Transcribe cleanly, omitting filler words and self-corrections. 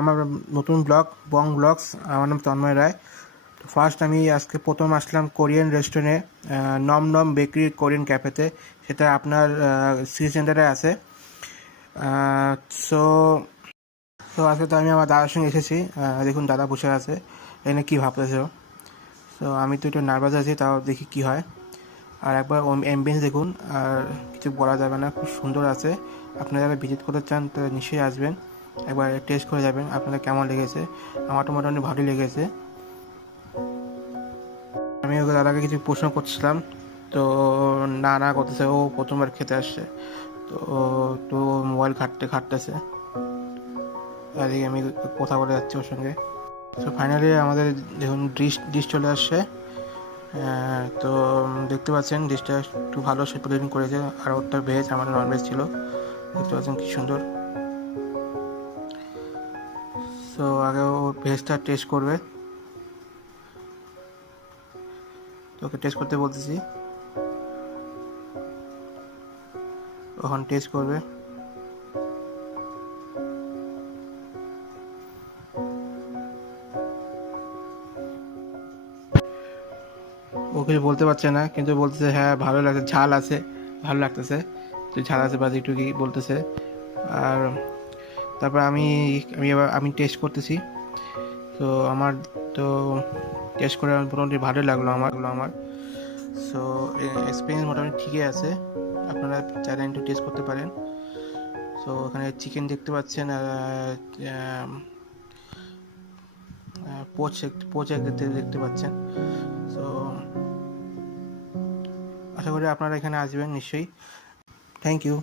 আমার নতুন ব্লগ বং ব্লগস। আমার নাম তন্ময় রায়। তো ফার্স্ট আমি আজকে প্রথম আসলাম কোরিয়ান রেস্টুরেন্টে, নম নম বেকারি কোরিয়ান ক্যাফেতে। সেটা আপনার সিটি সেন্টারে আছে। সো তো আজকে তো আমি আমার দাদার সঙ্গে এসেছি। দেখুন দাদা বসে আছে, এখানে কী ভাবতেছে ও। সো আমি তো একটু নার্ভাস আছি, তাও দেখি কি হয়। আর একবার অ্যাম্বিয়েন্স দেখুন, আর কিছু বলা যাবে না, খুব সুন্দর আছে। আপনারা যারা ভিজিট করতে চান তো নিশ্চয়ই আসবেন, একবার টেস্ট করে যাবেন আপনাদের কেমন লেগেছে। আমার তো মোটামুটি ভালোই লেগেছে। আমি ওকে দাদাকে কিছু প্রশ্ন করছিলাম, তো না না করতেছে, ও প্রথমবার খেতে আসছে। তো তো মোবাইল ঘাটতেছে, আর আমি কথা বলে যাচ্ছি ওর সঙ্গে। তো ফাইনালি আমাদের দেখুন ডিশ চলে আসছে। তো দেখতে পাচ্ছেন ডিশটা একটু ভালো সে প্লেটিং করেছে, আর ওটা ভেজ, আমাদের নন ভেজ ছিল। দেখতে পাচ্ছেন কি সুন্দর। সো আগে ও ভেজটা টেস্ট করবে, তো ওকে টেস্ট করতে বলতেছি, ওখান টেস্ট করবে। ও কিছু বলতে পারছে না, কিন্তু বলতেছে হ্যাঁ ভালো লাগছে, ঝাল আছে, ভালো লাগতেছে। তো ঝাল আছে বাজ একটু কি বলতেছে। আর তারপর আমি টেস্ট করতেছি। তো আমার তো টেস্ট করে মোটামুটি ভালোই লাগলো আমার। সো এক্সপিরিয়েন্স মোটামুটি ঠিকই আছে, আপনারা চাইলে একটু টেস্ট করতে পারেন। সো ওখানে চিকেন দেখতে পাচ্ছেন, আর পোচ দেখতে পাচ্ছেন। সো আশা করি আপনারা এখানে আসবেন নিশ্চয়ই। Thank you.